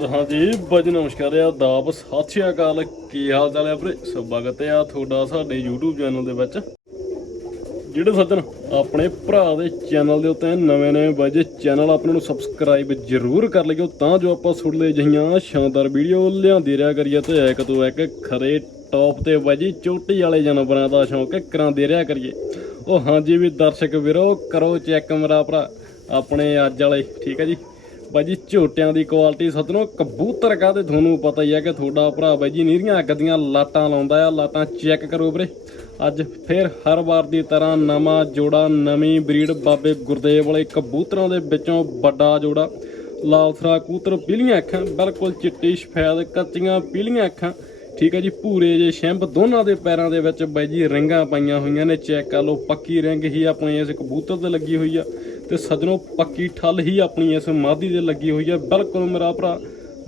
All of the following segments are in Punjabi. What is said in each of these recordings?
ਹਾਂਜੀ, ਬਾਜੀ ਨਮਸਕਾਰ ਆ ਦਾਬ ਸਤਿ ਸ਼੍ਰੀ ਅਕਾਲ। ਕੀ ਹਾਲ ਚਾਲ ਹੈ ਵੀਰੇ? ਸਵਾਗਤ ਹੈ ਆ ਤੁਹਾਡਾ ਸਾਡੇ YouTube ਚੈਨਲ ਦੇ ਵਿੱਚ। ਜਿਹੜੇ ਸੱਜਣ ਆਪਣੇ ਭਰਾ ਦੇ ਚੈਨਲ ਦੇ ਉੱਤੇ ਨਵੇਂ ਨਵੇਂ ਬਾਜੀ ਚੈਨਲ ਆਪਣੇ ਨੂੰ ਸਬਸਕ੍ਰਾਈਬ ਜ਼ਰੂਰ ਕਰ ਲਿਓ ਤਾਂ ਜੋ ਆਪਾਂ ਸੁਣਲੇ ਜਹੀਆਂ ਸ਼ਾਨਦਾਰ ਵੀਡੀਓ ਲਿਆਂਦੇ ਰਿਹਾ ਕਰੀਏ ਤੇ ਇੱਕ ਤੋਂ ਇੱਕ ਖਰੇ ਟੌਪ ਤੇ ਬਾਜੀ ਚੋਟੀ ਵਾਲੇ ਜਾਨਵਰਾਂ ਦਾ ਸ਼ੌਂਕ ਕਰਾਂਦੇ ਰਿਹਾ ਕਰੀਏ। ਉਹ ਹਾਂਜੀ ਵੀ ਦਰਸ਼ਕ ਵੀਰੋ, ਕਰੋ ਚੈੱਕ ਮੇਰਾ ਭਰਾ। ਆਪਣੇ ਅੱਜ ਵਾਲੇ, ਠੀਕ ਹੈ ਜੀ? ਬਾਈ ਜੀ, ਝੋਟਿਆਂ ਦੀ ਕੁਆਲਿਟੀ ਸੱਜਣੋ, ਕਬੂਤਰ ਕਾਹਦੇ ਤੁਹਾਨੂੰ ਪਤਾ ਹੀ ਹੈ ਕਿ ਤੁਹਾਡਾ ਭਰਾ ਬਾਈ ਜੀ ਨੀਰੀਆਂ ਅੱਗ ਦੀਆਂ ਲਾਟਾਂ ਲਾਉਂਦਾ ਆ, ਲਾਟਾਂ ਚੈੱਕ ਕਰੋ ਵੀਰੇ। ਅੱਜ ਫਿਰ ਹਰ ਵਾਰ ਦੀ ਤਰ੍ਹਾਂ ਨਵਾਂ ਜੋੜਾ, ਨਵੀਂ ਬਰੀਡ ਬਾਬੇ ਗੁਰਦੇਵ ਵਾਲੇ ਕਬੂਤਰਾਂ ਦੇ ਵਿੱਚੋਂ ਵੱਡਾ ਜੋੜਾ। ਲਾਲਥਰਾ ਕਬੂਤਰ, ਪੀਲੀਆਂ ਅੱਖਾਂ, ਬਿਲਕੁਲ ਚਿੱਟੀ ਸਫੈਦ, ਕੱਚੀਆਂ ਪੀਲੀਆਂ ਅੱਖਾਂ। ਠੀਕ ਹੈ ਜੀ, ਭੂਰੇ ਜੇ ਸ਼ੈਂਪ ਦੋਨਾਂ ਦੇ ਪੈਰਾਂ ਦੇ ਵਿੱਚ ਬਾਈ ਜੀ ਰਿੰਗਾਂ ਪਾਈਆਂ ਹੋਈਆਂ ਨੇ ਚੈੱਕ ਕਰ ਲਓ, ਪੱਕੀ ਰਿੰਗ ਹੀ ਆਪਣੇ ਇਸ ਕਬੂਤਰ ਤੇ ਲੱਗੀ ਹੋਈ ਆ। ਤੇ ਸੱਜਣੋ ਪੱਕੀ ਠੱਲ ਹੀ ਆਪਣੀ ਇਸ ਮਾਦੀ ਦੇ ਲੱਗੀ ਹੋਈ ਹੈ। ਬਿਲਕੁਲ ਮੇਰਾ ਭਰਾ,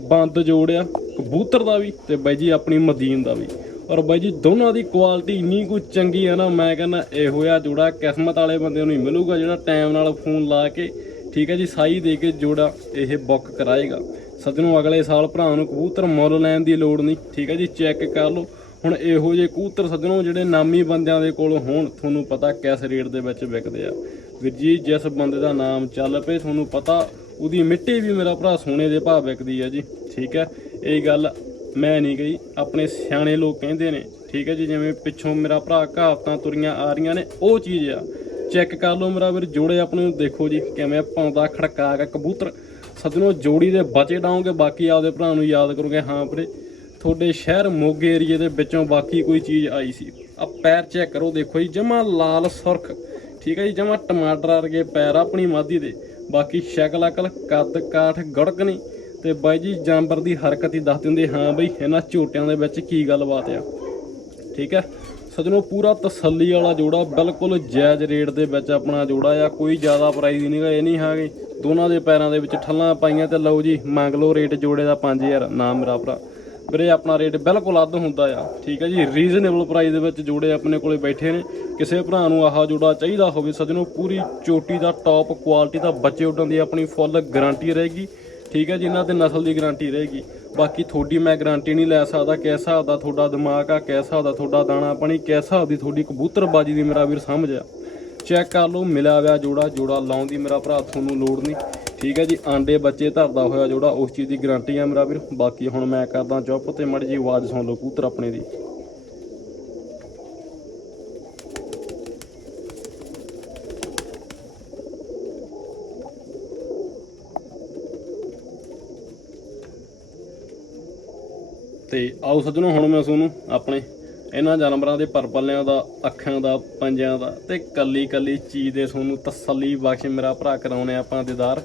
ਬੰਦ ਜੋੜਿਆ, ਕਬੂਤਰ ਦਾ ਵੀ ਤੇ ਬਾਈ ਜੀ ਆਪਣੀ ਮਦੀਨ ਦਾ ਵੀ। ਔਰ ਬਾਈ ਜੀ ਦੋਨਾਂ ਦੀ ਕੁਆਲਿਟੀ ਇੰਨੀ ਕੁ ਚੰਗੀ ਆ ਨਾ, ਮੈਂ ਕਹਿੰਦਾ ਇਹੋ ਜਿਹਾ ਜੋੜਾ ਕਿਸਮਤ ਵਾਲੇ ਬੰਦੇ ਨੂੰ ਹੀ ਮਿਲੂਗਾ ਜਿਹੜਾ ਟਾਈਮ ਨਾਲ ਫੋਨ ਲਾ ਕੇ, ਠੀਕ ਹੈ ਜੀ, ਸਾਈ ਦੇ ਕੇ ਜੋੜਾ ਇਹ ਬੁੱਕ ਕਰਾਏਗਾ। ਸੱਜਣੋ ਅਗਲੇ ਸਾਲ ਭਰਾ ਨੂੰ ਕਬੂਤਰ ਮੁੱਲ ਲੈਣ ਦੀ ਲੋੜ ਨਹੀਂ, ਠੀਕ ਹੈ ਜੀ ਚੈੱਕ ਕਰ ਲਓ। ਹੁਣ ਇਹੋ ਜਿਹੇ ਕਬੂਤਰ ਸੱਜਣੋ ਜਿਹੜੇ ਨਾਮੀ ਬੰਦਿਆਂ ਦੇ ਕੋਲ ਹੋਣ, ਤੁਹਾਨੂੰ ਪਤਾ ਕਿਸ ਰੇਟ ਦੇ ਵਿੱਚ ਵਿਕਦੇ ਆ। ਵੀਰ ਜੀ, ਜਿਸ ਬੰਦੇ ਦਾ ਨਾਮ ਚੱਲ ਪਏ, ਤੁਹਾਨੂੰ ਪਤਾ, ਉਹਦੀ ਮਿੱਟੀ ਵੀ ਮੇਰਾ ਭਰਾ ਸੋਨੇ ਦੇ ਭਾਅ ਵਿਕਦੀ ਹੈ ਜੀ, ਠੀਕ ਹੈ? ਇਹ ਗੱਲ ਮੈਂ ਨਹੀਂ ਗਈ ਆਪਣੇ ਸਿਆਣੇ ਲੋਕ ਕਹਿੰਦੇ ਨੇ, ਠੀਕ ਹੈ ਜੀ, ਜਿਵੇਂ ਪਿੱਛੋਂ ਮੇਰਾ ਭਰਾ ਕਹਾਵਤਾਂ ਤੁਰੀਆਂ ਆ ਰਹੀਆਂ ਨੇ, ਉਹ ਚੀਜ਼ ਆ। ਚੈੱਕ ਕਰ ਲਓ ਮੇਰਾ ਵੀਰ, ਜੋੜੇ ਆਪਣੇ ਨੂੰ ਦੇਖੋ ਜੀ, ਕਿਵੇਂ ਪਾਉਂਦਾ ਖੜਕਾ ਕੇ ਕਬੂਤਰ। ਸੱਜਣੋ, ਜੋੜੀ ਦੇ ਬਚੇ ਡਾਉਂਗੇ, ਬਾਕੀ ਆਪਦੇ ਭਰਾ ਨੂੰ ਯਾਦ ਕਰੋਗੇ, ਹਾਂ ਵੀਰੇ। ਤੁਹਾਡੇ ਸ਼ਹਿਰ ਮੋਗੇ ਏਰੀਏ ਦੇ ਵਿੱਚੋਂ ਬਾਕੀ ਕੋਈ ਚੀਜ਼ ਆਈ ਸੀ। ਆ ਪੈਰ ਚੈੱਕ ਕਰੋ, ਦੇਖੋ ਜੀ, ਜਮਾ ਲਾਲ ਸੁਰਖ। ਠੀਕ ਹੈ ਜੀ, ਜਮਾ ਟਮਾਟਰ ਵਰਗੇ ਪੈਰ ਆ ਆਪਣੀ ਮਾਦੀ ਦੇ। ਬਾਕੀ ਸ਼ਕਲ ਅਕਲ, ਕੱਦ ਕਾਠ, ਗੜਕ ਨਹੀਂ। ਤੇ ਬਾਈ ਜੀ, ਜਾਨਵਰ ਦੀ ਹਰਕਤ ਹੀ ਦੱਸ ਦਿੰਦੇ ਹਾਂ ਬਈ, ਇਹਨਾਂ ਝੋਟਿਆਂ ਦੇ ਵਿੱਚ ਕੀ ਗੱਲਬਾਤ ਆ। ਠੀਕ ਹੈ? ਸਜਣੋ, ਪੂਰਾ ਤਸੱਲੀ ਵਾਲਾ ਜੋੜਾ, ਬਿਲਕੁਲ ਜਾਇਜ਼ ਰੇਟ ਦੇ ਵਿੱਚ ਆਪਣਾ ਜੋੜਾ ਆ। ਕੋਈ ਜ਼ਿਆਦਾ ਪ੍ਰਾਈਸ ਨਹੀਂਗਾ ਇਹ ਨਹੀਂ ਹੈਗੇ ਦੋਨਾਂ ਦੇ ਪੈਰਾਂ ਦੇ ਵਿੱਚ ਠੱਲਾਂ ਪਾਈਆਂ ਤੇ ਲਓ ਜੀ, ਮੰਗ ਲਓ ਰੇਟ ਜੋੜੇ ਦਾ 5000 ਨਾਮ ਮੇਰਾ ਭਰਾ। ਵੀਰੇ, ਆਪਣਾ ਰੇਟ ਬਿਲਕੁਲ ਅੱਧ ਹੁੰਦਾ ਆ। ਠੀਕ ਹੈ ਜੀ? ਰੀਜ਼ਨੇਬਲ ਪ੍ਰਾਈਸ ਦੇ ਵਿੱਚ ਜੋੜੇ ਆਪਣੇ ਕੋਲੇ ਬੈਠੇ ਨੇ। ਕਿਸੇ ਭਰਾ ਨੂੰ ਆਹ ਜੋੜਾ ਚਾਹੀਦਾ ਹੋਵੇ, ਸਜਣੋ, ਪੂਰੀ ਚੋਟੀ ਦਾ ਟੌਪ ਕੁਆਲਿਟੀ ਦਾ ਬੱਚੇ ਉੱਡਣ ਦੀ ਆਪਣੀ ਫੁੱਲ ਗਾਰੰਟੀ ਰਹੇਗੀ। ਠੀਕ ਹੈ ਜੀ? ਇਹਨਾਂ 'ਤੇ ਨਸਲ ਦੀ ਗਾਰੰਟੀ ਰਹੇਗੀ। ਬਾਕੀ ਤੁਹਾਡੀ ਮੈਂ ਗਾਰੰਟੀ ਨਹੀਂ ਲੈ ਸਕਦਾ। ਕਿਸ ਹਿਸਾਬ ਦਾ ਤੁਹਾਡਾ ਦਿਮਾਗ ਆ, ਕਿਸ ਹਿਸਾਬ ਦਾ ਤੁਹਾਡਾ ਦਾਣਾ ਪਾਣੀ, ਕਿਸ ਹਿਸਾਬ ਦੀ ਤੁਹਾਡੀ ਕਬੂਤਰਬਾਜੀ ਦੀ ਮੇਰਾ ਵੀਰ ਸਮਝ ਆ। ਚੈੱਕ ਕਰ ਲਓ, ਮਿਲਿਆ ਹੋਇਆ ਜੋੜਾ ਜੋੜਾ ਲਾਉਣ ਦੀ ਮੇਰਾ ਭਰਾ ਤੁਹਾਨੂੰ ਲੋੜ ਨਹੀਂ। ਠੀਕ ਹੈ ਜੀ, ਆਂਡੇ ਬੱਚੇ ਧਰਦਾ ਹੋਇਆ ਜੋੜਾ, ਉਸ ਚੀਜ਼ ਦੀ ਗਾਰੰਟੀ ਆ ਮੇਰਾ ਵੀਰ। ਬਾਕੀ ਹੁਣ ਮੈਂ ਕਰਦਾ ਚੁੱਪ ਤੇ, ਮੜੀ ਜੀ ਆਵਾਜ਼ ਸੁਣ ਲਓ ਕੂਤਰ ਆਪਣੇ ਦੀ। ਤੇ ਆਓ ਸੱਜਣੋ, ਹੁਣ ਮੈਂ ਤੁਹਾਨੂੰ ਆਪਣੇ ਇਹਨਾਂ ਜਾਨਵਰਾਂ ਦੇ ਪਰਪਲਿਆਂ ਦਾ, ਅੱਖਾਂ ਦਾ, ਪੰਜਿਆਂ ਦਾ ਤੇ ਕੱਲੀ ਕੱਲੀ ਚੀਜ਼ ਦੇ ਤੁਹਾਨੂੰ ਤਸੱਲੀ ਬਖਸ਼ ਮੇਰਾ ਭਰਾ ਕਰਾਉਣੇ ਆਪਾਂ ਦੀਦਾਰ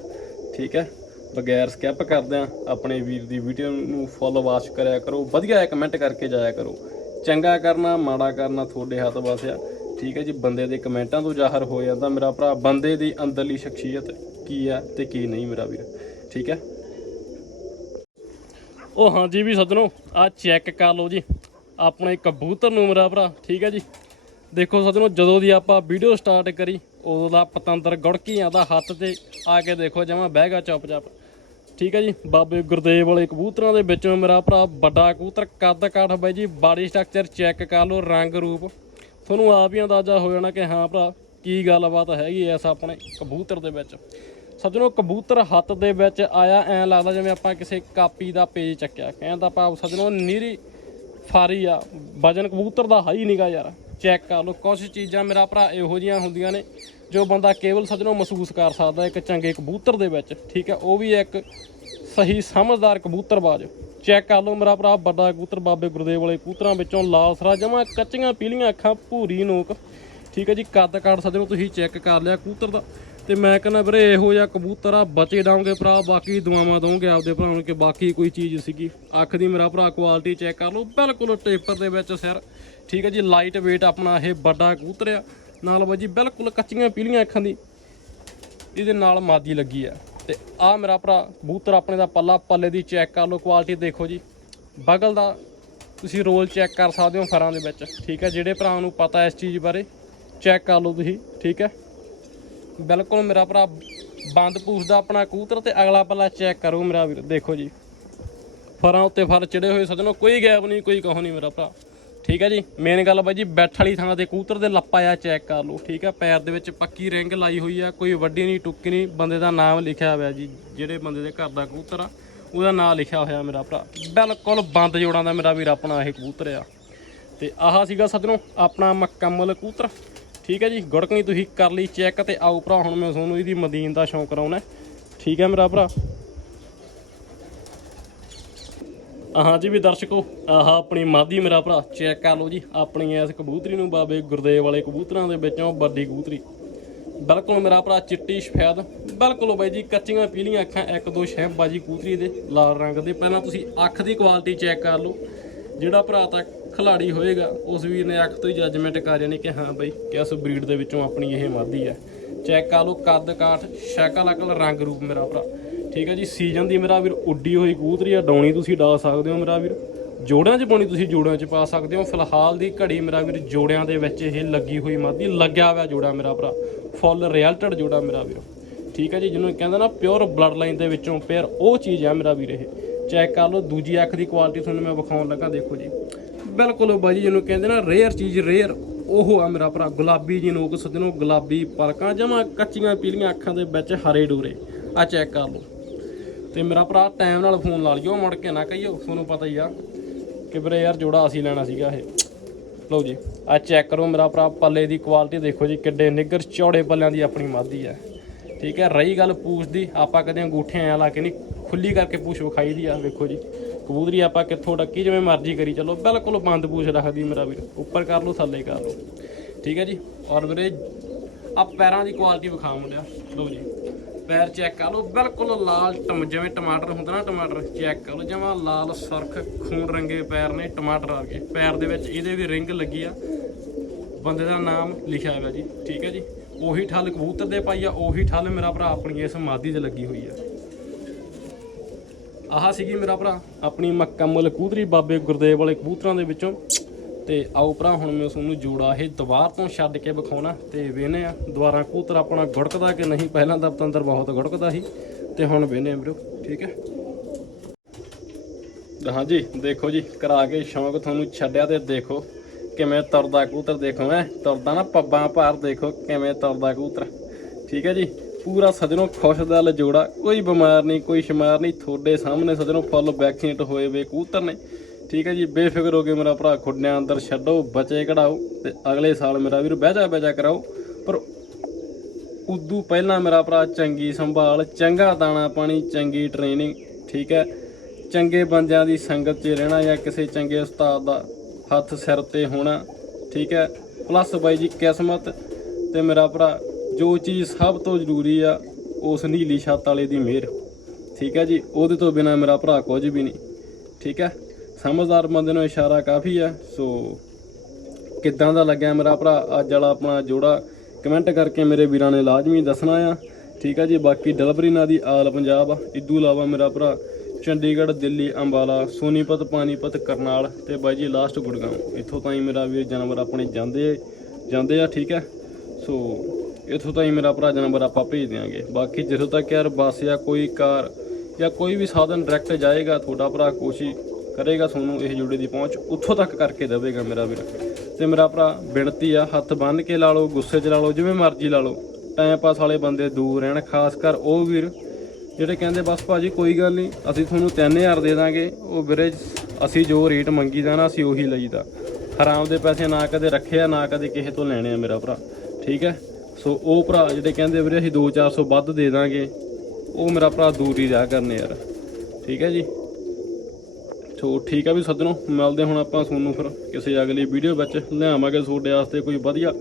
ਠੀਕ ਹੈ? ਬਗੈਰ ਸਕਿਪ ਕਰਦਿਆਂ ਆਪਣੇ ਵੀਰ ਦੀ ਵੀਡੀਓ ਨੂੰ ਫੋਲੋ ਵਾਚ ਕਰਿਆ ਕਰੋ, ਵਧੀਆ ਕਮੈਂਟ ਕਰਕੇ ਜਾਇਆ ਕਰੋ। ਚੰਗਾ ਕਰਨਾ, ਮਾੜਾ ਕਰਨਾ ਤੁਹਾਡੇ ਹੱਥ ਵੱਸ ਠੀਕ ਹੈ ਜੀ, ਬੰਦੇ ਦੇ ਕਮੈਂਟਾਂ ਤੋਂ ਜ਼ਾਹਰ ਹੋ ਜਾਂਦਾ ਮੇਰਾ ਭਰਾ, ਬੰਦੇ ਦੀ ਅੰਦਰਲੀ ਸ਼ਖਸੀਅਤ ਕੀ ਆ ਤੇ ਕੀ ਨਹੀਂ ਮੇਰਾ ਵੀਰ। ਠੀਕ ਹੈ? ਉਹ ਹਾਂਜੀ ਵੀ ਸੱਜਣੋ, ਆ ਚੈੱਕ ਕਰ ਲਓ ਜੀ, ਆਪਣੇ ਕਬੂਤਰ ਨੂੰ ਮੇਰਾ ਭਰਾ। ਠੀਕ ਹੈ ਜੀ? ਦੇਖੋ ਸੱਜਣੋ, ਜਦੋਂ ਦੀ ਆਪਾਂ ਵੀਡੀਓ ਸਟਾਰਟ ਕਰੀ ਉਦੋਂ ਦਾ ਪਤੰਦਰ ਗੁੜਕੀ ਆਂਦਾ ਹੱਥ ਤੇ ਆ ਕੇ ਦੇਖੋ ਜਮਾ ਬਹਿ ਗਿਆ ਚੁੱਪ ਚਾਪ ਠੀਕ ਹੈ ਜੀ, ਬਾਬੇ ਗੁਰਦੇਵ ਵਾਲੇ ਕਬੂਤਰਾਂ ਦੇ ਵਿੱਚੋਂ ਮੇਰਾ ਭਰਾ ਵੱਡਾ ਕਬੂਤਰ ਕੱਦ ਕਾਠ ਬਾਈ ਜੀ, ਬਾਡੀ ਸਟਰਕਚਰ ਚੈੱਕ ਕਰ ਲਓ, ਰੰਗ ਰੂਪ। ਤੁਹਾਨੂੰ ਆਪ ਹੀ ਅੰਦਾਜ਼ਾ ਹੋ ਜਾਣਾ ਕਿ ਹਾਂ ਭਰਾ, ਕੀ ਗੱਲਬਾਤ ਹੈਗੀ ਐਸ ਆਪਣੇ ਕਬੂਤਰ ਦੇ ਵਿੱਚ। ਸੱਜਣੋ, ਕਬੂਤਰ ਹੱਥ ਦੇ ਵਿੱਚ ਆਇਆ, ਐ ਲੱਗਦਾ ਜਿਵੇਂ ਆਪਾਂ ਕਿਸੇ ਕਾਪੀ ਦਾ ਪੇਜ ਚੱਕਿਆ। ਕਹਿੰਦਾ ਭਾਵ ਸੱਜਣੋ, ਨੀਰੀ ਫਾਰੀ ਆ। ਵਜਨ ਕਬੂਤਰ ਦਾ ਹਾਈ ਨਹੀਂਗਾ ਯਾਰ। ਚੈੱਕ ਕਰ ਲਓ ਕੁਝ ਚੀਜ਼ਾਂ ਮੇਰਾ ਭਰਾ ਇਹੋ ਜੀਆਂ ਹੁੰਦੀਆਂ ਨੇ ਜੋ ਬੰਦਾ ਕੇਵਲ ਸੱਜਣੋ ਮਹਿਸੂਸ ਕਰ ਸਕਦਾ ਇੱਕ ਚੰਗੇ ਕਬੂਤਰ ਦੇ ਵਿੱਚ, ਠੀਕ ਹੈ, ਉਹ ਵੀ ਇੱਕ ਸਹੀ ਸਮਝਦਾਰ ਕਬੂਤਰਬਾਜ਼। ਚੈੱਕ ਕਰ ਲਓ ਮੇਰਾ ਭਰਾ, ਵੱਡਾ ਕਬੂਤਰ ਬਾਬੇ ਗੁਰਦੇਵ ਵਾਲੇ ਕਬੂਤਰਾਂ ਵਿੱਚੋਂ ਲਾਲ ਸਰਾ, ਜਮਾ ਕੱਚੀਆਂ ਪੀਲੀਆਂ ਅੱਖਾਂ, ਭੂਰੀ ਨੋਕ। ਠੀਕ ਹੈ ਜੀ, ਕੱਦ ਕਾਠ ਸੱਜਣੋ ਤੁਸੀਂ ਚੈੱਕ ਕਰ ਲਿਆ ਕਬੂਤਰ ਦਾ। ਤੇ ਮੈਂ ਕਹਿੰਦਾ ਵੀਰੇ, ਇਹੋ ਜਿਹਾ ਕਬੂਤਰ ਆ, ਬਚੇ ਡਾਉਂਗੇ ਭਰਾ, ਬਾਕੀ ਦੁਆਵਾਂ ਦਵਾਂਗੇ ਆਪਦੇ ਭਰਾ ਨੂੰ ਕਿ ਬਾਕੀ ਕੋਈ ਚੀਜ਼ ਸੀਗੀ। ਅੱਖ ਦੀ ਮੇਰਾ ਭਰਾ ਕੁਆਲਿਟੀ ਚੈੱਕ ਕਰ ਲਓ, ਬਿਲਕੁਲ ਟੇਪਰ ਦੇ ਵਿੱਚ ਸਿਰ। ਠੀਕ ਹੈ ਜੀ ਲਾਈਟ weight ਆਪਣਾ ਇਹ ਵੱਡਾ ਕਬੂਤਰ ਆ। ਨਾਲ ਬਾਜੀ ਬਿਲਕੁਲ ਕੱਚੀਆਂ ਪੀਲੀਆਂ ਅੱਖਾਂ ਦੀ। ਇਹਦੇ ਨਾਲ ਮਾਦੀ ਲੱਗੀ ਆ। ਤੇ ਆ ਮੇਰਾ ਭਰਾ ਕਬੂਤਰ ਆਪਣੇ ਦਾ ਪੱਲਾ ਪੱਲੇ ਦੀ ਚੈੱਕ ਕਰ ਲਓ ਕੁਆਲਿਟੀ ਦੇਖੋ ਜੀ। ਬਗਲ ਦਾ ਤੁਸੀਂ ਰੋਲ ਚੈੱਕ ਕਰ ਸਕਦੇ ਹੋ ਫਰਾਂ ਦੇ ਵਿੱਚ। ਠੀਕ ਹੈ ਜਿਹੜੇ ਭਰਾ ਨੂੰ ਪਤਾ ਇਸ ਚੀਜ਼ ਬਾਰੇ ਚੈੱਕ ਕਰ ਲਓ ਤੁਸੀਂ। ਠੀਕ ਹੈ ਬਿਲਕੁਲ ਮੇਰਾ ਭਰਾ ਬੰਦ ਪੂਛਦਾ ਆਪਣਾ ਕਬੂਤਰ ਤੇ ਅਗਲਾ ਪੱਲਾ ਚੈੱਕ ਕਰੋ ਮੇਰਾ ਵੀਰ, ਦੇਖੋ ਜੀ। ਫਰਾਂ ਉੱਤੇ ਫਰ ਚੜੇ ਹੋਏ ਸੱਜਣੋ, ਕੋਈ ਗੈਪ ਨਹੀਂ, ਕੋਈ ਕਹੋ ਨਹੀਂ ਮੇਰਾ ਭਰਾ। ਠੀਕ ਹੈ ਜੀ ਮੇਨ ਗੱਲ ਬਾਈ ਜੀ, ਬੈਠ ਵਾਲੀ ਥਾਂ ਤੇ ਕੂਤਰ ਦੇ ਲੱਪਾ ਆ ਚੈੱਕ ਕਰ ਲਓ, ਠੀਕ ਹੈ ਪੈਰ ਦੇ ਵਿੱਚ ਪੱਕੀ ਰਿੰਗ ਲਾਈ ਹੋਈ ਆ, ਕੋਈ ਵੱਡੀ ਨਹੀਂ, ਟੁੱਕੀ ਨਹੀਂ, ਬੰਦੇ ਦਾ ਨਾਮ ਲਿਖਿਆ ਹੋਇਆ ਜੀ, ਜਿਹੜੇ ਬੰਦੇ ਦੇ ਘਰ ਦਾ ਕੂਤਰ ਆ, ਉਹਦਾ ਨਾਮ ਲਿਖਿਆ ਹੋਇਆ ਮੇਰਾ ਭਰਾ। ਬਿਲਕੁਲ ਬੰਦ ਜੋੜਾਂ ਦਾ ਮੇਰਾ ਵੀਰ ਆਪਣਾ ਇਹ ਕਬੂਤਰ ਆ। ਤੇ ਆਹ ਸੀਗਾ ਸੱਜਣੋ, ਆਪਣਾ ਮੁਕੰਮਲ ਕੂਤਰ ਠੀਕ ਹੈ ਜੀ, ਗੁੜਕਣੀ ਤੁਸੀਂ ਕਰ ਲਈ ਚੈੱਕ ਤੇ ਆਓ ਭਰਾ, ਹੁਣ ਮੈਂ ਤੁਹਾਨੂੰ ਇਹਦੀ ਮਦੀਨ ਦਾ ਸ਼ੌਂਕ ਕਰਾਉਣਾ। ਠੀਕ ਹੈ ਮੇਰਾ ਭਰਾ। ਹਾਂਜੀ ਵੀ ਦਰਸ਼ਕੋ, ਆਹ ਆਪਣੀ ਮਾਦੀ ਮੇਰਾ ਭਰਾ ਚੈੱਕ ਕਰ ਲਓ ਜੀ, ਆਪਣੀ ਇਸ ਕਬੂਤਰੀ ਨੂੰ ਬਾਬੇ ਗੁਰਦੇਵ ਵਾਲੇ ਕਬੂਤਰਾਂ ਦੇ ਵਿੱਚੋਂ ਵੱਡੀ ਕਬੂਤਰੀ। ਬਿਲਕੁਲ ਮੇਰਾ ਭਰਾ ਚਿੱਟੀ ਸਫੈਦ, ਬਿਲਕੁਲ ਬਾਈ ਜੀ ਕੱਚੀਆਂ ਪੀਲੀਆਂ ਅੱਖਾਂ, ਇੱਕ ਦੋ ਸ਼ੈਂਪ ਬਾਜੀ ਕਬੂਤਰੀ ਦੇ ਲਾਲ ਰੰਗ ਦੇ। ਪਹਿਲਾਂ ਤੁਸੀਂ ਅੱਖ ਦੀ ਕੁਆਲਿਟੀ ਚੈੱਕ ਕਰ ਲਓ, ਜਿਹੜਾ ਭਰਾ ਤਾਂ ਖਿਲਾੜੀ ਹੋਏਗਾ, ਉਸ ਵੀਰ ਨੇ ਅੱਖ ਤੋਂ ਹੀ ਜੱਜਮੈਂਟ ਕਰ ਜਾਣੀ ਕਿ ਹਾਂ ਬਾਈ, ਕਿਸ ਬਰੀਡ ਦੇ ਵਿੱਚੋਂ ਆਪਣੀ ਇਹ ਮਾਦੀ ਹੈ। ਚੈੱਕ ਕਰ ਲਓ ਕੱਦ ਕਾਠ ਸ਼ਕਲ ਅਕਲ ਰੰਗ ਰੂਪ ਮੇਰਾ ਭਰਾ। ਠੀਕ ਹੈ ਜੀ, ਸੀਜ਼ਨ ਦੀ ਮੇਰਾ ਵੀਰ ਉੱਡੀ ਹੋਈ ਕੂਤਰੀ ਆ, ਡਾਉਣੀ ਤੁਸੀਂ ਡਾ ਸਕਦੇ ਹੋ ਮੇਰਾ ਵੀਰ। ਜੋੜਿਆਂ 'ਚ ਪਾਉਣੀ ਤੁਸੀਂ ਜੋੜਿਆਂ 'ਚ ਪਾ ਸਕਦੇ ਹੋ। ਫਿਲਹਾਲ ਦੀ ਘੜੀ ਮੇਰਾ ਵੀਰ ਜੋੜਿਆਂ ਦੇ ਵਿੱਚ ਇਹ ਲੱਗੀ ਹੋਈ ਮਾਦੀ ਲੱਗਿਆ ਹੋਇਆ ਜੋੜਾ ਮੇਰਾ ਭਰਾ। ਫੁੱਲ ਰਿਐਲਟਡ ਜੋੜਾ ਮੇਰਾ ਵੀਰ। ਠੀਕ ਹੈ ਜੀ, ਜਿਹਨੂੰ ਕਹਿੰਦਾ ਨਾ ਪਿਓਰ ਬਲੱਡ ਲਾਈਨ ਦੇ ਵਿੱਚੋਂ ਪੇਅਰ ਉਹ ਚੀਜ਼ ਆ ਮੇਰਾ ਵੀਰ ਇਹ। ਚੈੱਕ ਕਰ ਲਓ, ਦੂਜੀ ਅੱਖ ਦੀ ਕੁਆਲਿਟੀ ਤੁਹਾਨੂੰ ਮੈਂ ਵਿਖਾਉਣ ਲੱਗਾ, ਦੇਖੋ ਜੀ। ਬਿਲਕੁਲ ਬਾਈ ਜੀ, ਜਿਹਨੂੰ ਕਹਿੰਦੇ ਨਾ ਰੇਅਰ ਚੀਜ਼ ਰੇਅਰ ਉਹ ਆ ਮੇਰਾ ਭਰਾ, ਗੁਲਾਬੀ ਜੀ ਨੋਕ ਸੱਜਣੋ ਗੁਲਾਬੀ ਪਲਕਾਂ, ਜਮਾ ਕੱਚੀਆਂ ਪੀਲੀਆਂ ਅੱਖਾਂ ਦੇ ਵਿੱਚ ਹਰੇ ਡੂਰੇ। ਆ ਚੈੱਕ ਕਰ ਲਓ। ਤੇ ਮੇਰਾ ਭਰਾ ਟਾਈਮ ਨਾਲ ਫੋਨ ਲਾ ਲਿਓ, ਮੁੜ ਕੇ ਨਾ ਕਹੀਓ, ਤੁਹਾਨੂੰ ਪਤਾ ਹੀ ਆ ਕਿ ਵੀਰੇ ਯਾਰ ਜੋੜਾ ਅਸੀਂ ਲੈਣਾ ਸੀਗਾ ਇਹ। ਲਓ ਜੀ ਆ ਚੈੱਕ ਕਰੋ ਮੇਰਾ ਭਰਾ, ਪੱਲੇ ਦੀ ਕੁਆਲਿਟੀ ਦੇਖੋ ਜੀ, ਕਿੱਡੇ ਨਿੱਗਰ ਚੌੜੇ ਪੱਲਿਆਂ ਦੀ ਆਪਣੀ ਮਾਦੀ ਹੈ ਠੀਕ ਹੈ, ਰਹੀ ਗੱਲ ਪੂਛ ਦੀ ਆਪਾਂ ਕਦੇ ਅੰਗੂਠੇ ਆ ਲਾ ਕੇ ਨਹੀਂ ਖੁੱਲੀ ਕਰਕੇ ਪੂਛ ਵਿਖਾਈ ਦੀ ਆ, ਵੇਖੋ ਜੀ। ਕਬੂਤਰੀ ਆਪਾਂ ਕਿੱਥੋਂ ਡੱਕੀ, ਜਿਵੇਂ ਮਰਜ਼ੀ ਕਰੀ ਚੱਲੋ, ਬਿਲਕੁਲ ਬੰਦ ਪੂਛ ਰੱਖਦੀ ਮੇਰਾ ਵੀਰ, ਉੱਪਰ ਕਰ ਲਓ, ਥੱਲੇ ਕਰ ਲਓ। ਠੀਕ ਹੈ ਜੀ, ਔਰ ਵੀਰੇ ਆ ਪੈਰਾਂ ਦੀ ਕੁਆਲਿਟੀ ਵਿਖਾ ਮੁੰਡਿਆ, ਲਓ ਜੀ। ਪੈਰ ਚੈੱਕ ਕਰ ਲਓ। ਬਿਲਕੁਲ ਲਾਲ ਟਮ, ਜਿਵੇਂ ਟਮਾਟਰ ਹੁੰਦਾ ਨਾ, ਟਮਾਟਰ ਚੈੱਕ ਕਰ ਲਓ। ਜਮਾ ਲਾਲ ਸੁਰਖ ਖੂਨ ਰੰਗੇ ਪੈਰ ਨੇ, ਟਮਾਟਰ ਆ ਗਏ। ਪੈਰ ਦੇ ਵਿੱਚ ਇਹਦੇ ਵੀ ਰਿੰਗ ਲੱਗੀ ਆ। ਬੰਦੇ ਦਾ ਨਾਮ ਲਿਖਿਆ ਹੋਇਆ ਜੀ, ਠੀਕ ਹੈ ਜੀ? ਉਹੀ ਠੱਲ ਕਬੂਤਰ ਦੇ ਪਾਈ ਆ, ਉਹੀ ਠੱਲ ਮੇਰਾ ਭਰਾ ਆਪਣੀ ਇਸ ਮਾਦੀ 'ਚ ਲੱਗੀ ਹੋਈ ਆ। ਆਹ ਸੀਗੀ ਮੇਰਾ ਭਰਾ, ਆਪਣੀ ਮੁਕੰਮਲ ਕਬੂਤਰੀ ਬਾਬੇ ਗੁਰਦੇਵ ਵਾਲੇ ਕਬੂਤਰਾਂ ਦੇ ਵਿੱਚੋਂ। ਤੇ ਆਓ ਭਰਾ, ਹੁਣ ਮੈਂ ਤੁਹਾਨੂੰ ਜੋੜਾ ਇਹ ਦੁਬਾਰ ਤੋਂ ਛੱਡ ਕੇ ਵਿਖਾਉਣਾ ਤੇ ਵੇਨੇ ਆ ਦੁਬਾਰਾ ਕੂਤਰ ਆਪਣਾ ਗੁੜਕਦਾ ਕਿ ਨਹੀਂ। ਪਹਿਲਾਂ ਤਾਂ ਪਤੰਦਰ ਬਹੁਤ ਗੁੜਕਦਾ ਸੀ ਤੇ ਹੁਣ ਵੇਨੇ ਆ ਵੀਰੋ, ਠੀਕ ਹੈ? ਹਾਂਜੀ ਦੇਖੋ ਜੀ, ਕਰਾ ਕੇ ਸ਼ੌਂਕ ਤੁਹਾਨੂੰ ਛੱਡਿਆ ਤੇ ਦੇਖੋ ਕਿਵੇਂ ਤਰਦਾ ਕੂਤਰ ਦੇਖੋ ਐ ਤੁਰਦਾ ਨਾ ਪੱਬਾਂ ਭਾਰ, ਦੇਖੋ ਕਿਵੇਂ ਤੁਰਦਾ ਕੂਤਰ ਠੀਕ ਹੈ ਜੀ? ਪੂਰਾ ਸਜਣੋਂ ਖੁਸ਼ ਦਿਲ ਜੋੜਾ, ਕੋਈ ਬਿਮਾਰ ਨਹੀਂ, ਕੋਈ ਸ਼ਮਾਰ ਨਹੀਂ, ਤੁਹਾਡੇ ਸਾਹਮਣੇ ਸਜਣੋਂ ਫੁੱਲ ਵੈਕਸੀਨੇਟ ਹੋਏ ਵੇ ਕੂਤਰ ਨੇ। ਠੀਕ ਹੈ ਜੀ, ਬੇਫਿਕਰ ਹੋ ਕੇ ਮੇਰਾ ਭਰਾ ਖੁੱਡਿਆਂ ਅੰਦਰ ਛੱਡੋ, ਬਚੇ ਕਢਾਓ ਤੇ ਅਗਲੇ ਸਾਲ ਮੇਰਾ ਵੀਰ ਬਹਿਜਾ ਬਹਿਜਾ ਕਰਾਓ। ਪਰ ਉਦੋਂ ਪਹਿਲਾਂ ਮੇਰਾ ਭਰਾ ਚੰਗੀ ਸੰਭਾਲ, ਚੰਗਾ ਦਾਣਾ ਪਾਣੀ, ਚੰਗੀ ਟ੍ਰੇਨਿੰਗ ਠੀਕ ਹੈ। ਚੰਗੇ ਬੰਦਿਆਂ ਦੀ ਸੰਗਤ 'ਚ ਰਹਿਣਾ ਜਾਂ ਕਿਸੇ ਚੰਗੇ ਉਸਤਾਦ ਦਾ ਹੱਥ ਸਿਰ ਤੇ ਹੋਣਾ, ਠੀਕ ਹੈ। ਪਲੱਸ ਬਾਈ ਜੀ, ਕਿਸਮਤ ਤੇ ਮੇਰਾ ਭਰਾ, ਜੋ ਚੀਜ਼ ਸਭ ਤੋਂ ਜ਼ਰੂਰੀ ਆ, ਉਸ ਨੀਲੀ ਛੱਤ ਵਾਲੇ ਦੀ ਮਿਹਰ, ਠੀਕ ਹੈ ਜੀ। ਉਹਦੇ ਤੋਂ ਬਿਨਾ ਮੇਰਾ ਭਰਾ ਕੁਝ ਵੀ ਨਹੀਂ, ਠੀਕ ਹੈ। ਸਮਝਦਾਰ ਬੰਦੇ ਨੂੰ ਇਸ਼ਾਰਾ ਕਾਫੀ ਆ, ਸੋ ਕਿੱਦਾਂ ਦਾ ਲੱਗਿਆ ਮੇਰਾ ਭਰਾ? ਅੱਜ ਵਾਲਾ ਆਪਣਾ ਜੋੜਾ ਕਮੈਂਟ ਕਰਕੇ ਮੇਰੇ ਵੀਰਾਂ ਨੇ ਲਾਜ਼ਮੀ ਦੱਸਣਾ ਆ। ਠੀਕ ਆ ਜੀ, ਬਾਕੀ ਡਿਲੀਵਰੀ ਨਾ ਦੀ ਆਲ ਪੰਜਾਬ ਆ। ਇਦੂ ਇਲਾਵਾ ਮੇਰਾ ਭਰਾ ਚੰਡੀਗੜ੍ਹ, ਦਿੱਲੀ, ਅੰਬਾਲਾ, ਸੋਨੀਪਤ ਪਾਨੀਪਤ ਕਰਨਾਲ ਤੇ ਬਾਈ ਜੀ ਲਾਸਟ ਗੁੜਗਾਉਂ। ਇੱਥੋਂ ਤਾਈਂ ਮੇਰਾ ਵੀਰ ਜਾਨਵਰ ਆਪਣੇ ਜਾਂਦੇ ਜਾਂਦੇ ਆ, ਠੀਕ ਹੈ ਸੋ ਇੱਥੋਂ ਤਾਈਂ ਮੇਰਾ ਭਰਾ ਜਾਨਵਰ ਆਪਾਂ ਭੇਜ ਦਿਆਂਗੇ। ਬਾਕੀ ਜਿੱਥੋਂ ਤੱਕ ਯਾਰ ਬੱਸ ਜਾਂ ਕੋਈ ਕਾਰ ਜਾਂ ਕੋਈ ਵੀ ਸਾਧਨ ਡਾਇਰੈਕਟ ਜਾਏਗਾ, ਤੁਹਾਡਾ ਭਰਾ ਕੋਸ਼ਿਸ਼ ਕਰੇਗਾ ਤੁਹਾਨੂੰ ਇਹ ਜੋੜੇ ਦੀ ਪਹੁੰਚ, ਉੱਥੋਂ ਤੱਕ ਕਰਕੇ ਦੇਵੇਗਾ ਮੇਰਾ ਵੀਰ। ਤੇ ਮੇਰਾ ਭਰਾ, ਬੇਨਤੀ ਆ, ਹੱਥ ਬੰਨ ਕੇ ਲਾ ਲਓ, ਗੁੱਸੇ 'ਚ ਲਾ ਲਓ, ਜਿਵੇਂ ਮਰਜ਼ੀ ਲਾ ਲਓ। ਟਾਈਮ ਪਾਸ ਵਾਲੇ ਬੰਦੇ ਦੂਰ ਰਹਿਣ, ਖਾਸ ਕਰ ਉਹ ਵੀਰ, ਜਿਹੜੇ ਕਹਿੰਦੇ, ਬਸ ਭਾਜੀ, ਕੋਈ ਗੱਲ ਨਹੀਂ, ਅਸੀਂ ਤੁਹਾਨੂੰ 3000 ਦੇ ਦਾਂਗੇ। ਉਹ ਵੀਰੇ, ਅਸੀਂ ਜੋ ਰੇਟ ਮੰਗੀਦਾ ਨਾ, ਅਸੀਂ ਉਹੀ ਲਈਦਾ ਹਰਾਮ ਦੇ ਪੈਸੇ ਨਾ ਕਦੇ ਰੱਖਿਆ, ਨਾ ਕਦੇ ਕਿਸੇ ਤੋਂ ਲੈਣੇ ਆ ਮੇਰਾ ਭਰਾ। ਠੀਕ ਹੈ? ਸੋ ਉਹ ਭਰਾ ਜਿਹੜੇ ਕਹਿੰਦੇ, ਵੀਰੇ, ਅਸੀਂ 2-400 ਵੱਧ ਦੇ ਦਾਂਗੇ। ਉਹ ਮੇਰਾ ਭਰਾ ਦੂਰ ਹੀ ਰਿਹਾ ਕਰਨੇ ਯਾਰ। ਠੀਕ ਹੈ ਜੀ? ਸੋ ਠੀਕ ਆ ਵੀ ਸੱਜਣੋ, ਮਿਲਦੇ ਹੁਣ ਆਪਾਂ ਤੁਹਾਨੂੰ ਫਿਰ ਕਿਸੇ ਅਗਲੀ ਵੀਡੀਓ ਵਿੱਚ। ਲਿਆਵਾਂਗੇ ਤੁਹਾਡੇ ਵਾਸਤੇ ਕੋਈ ਵਧੀਆ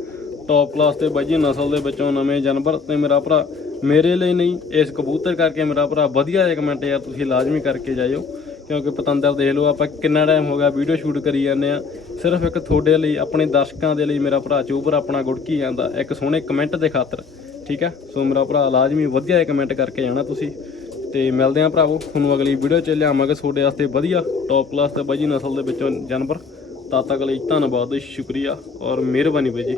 ਟੌਪ ਕਲਾਸ ਤੇ ਬਾਜੀ ਨਸਲ ਦੇ ਵਿੱਚੋਂ ਨਵੇਂ ਜਾਨਵਰ ਤੇ ਮੇਰਾ ਭਰਾ। ਮੇਰੇ ਲਈ ਨਹੀਂ, ਇਸ ਕਬੂਤਰ ਕਰਕੇ ਮੇਰਾ ਭਰਾ ਵਧੀਆ ਕਮੈਂਟ ਯਾਰ ਤੁਸੀਂ ਲਾਜ਼ਮੀ ਕਰਕੇ ਜਾਇਓ। ਕਿਉਂਕਿ ਪਤੰਦਰ ਦੇਖ ਲਓ, ਆਪਾਂ ਕਿੰਨਾ ਟਾਈਮ ਹੋ ਗਿਆ ਵੀਡੀਓ ਸ਼ੂਟ ਕਰੀ ਜਾਂਦੇ ਆ ਸਿਰਫ ਇੱਕ ਤੁਹਾਡੇ ਲਈ, ਆਪਣੇ ਦਰਸ਼ਕਾਂ ਦੇ ਲਈ ਮੇਰਾ ਭਰਾ ਚੋਬਰ ਆਪਣਾ ਗੁੜਕੀ ਜਾਂਦਾ। ਇੱਕ ਸੋਹਣੇ ਕਮੈਂਟ ਦੇ ਖਾਤਰ, ਠੀਕ ਆ? ਸੋ ਮੇਰਾ ਭਰਾ ਲਾਜ਼ਮੀ ਵਧੀਆ ਕਮੈਂਟ ਕਰਕੇ ਜਾਣਾ ਤੁਸੀਂ। ਤੇ ਮਿਲਦੇ ਆਂ ਭਰਾਵੋ। ਤੁਹਾਨੂੰ ਅਗਲੀ ਵੀਡੀਓ 'ਚ ਲਿਆਵਾਂਗੇ। ਤੁਹਾਡੇ ਵਾਸਤੇ ਵਧੀਆ ਟੌਪ ਕਲਾਸ ਤੇ ਬਾਜੀ ਨਸਲ ਦੇ ਵਿੱਚੋਂ ਜਾਨਵਰ। ਤਦ ਤੱਕ ਲਈ ਧੰਨਵਾਦ, ਸ਼ੁਕਰੀਆ ਔਰ ਮਿਹਰਬਾਨੀ ਬਾਈ ਜੀ।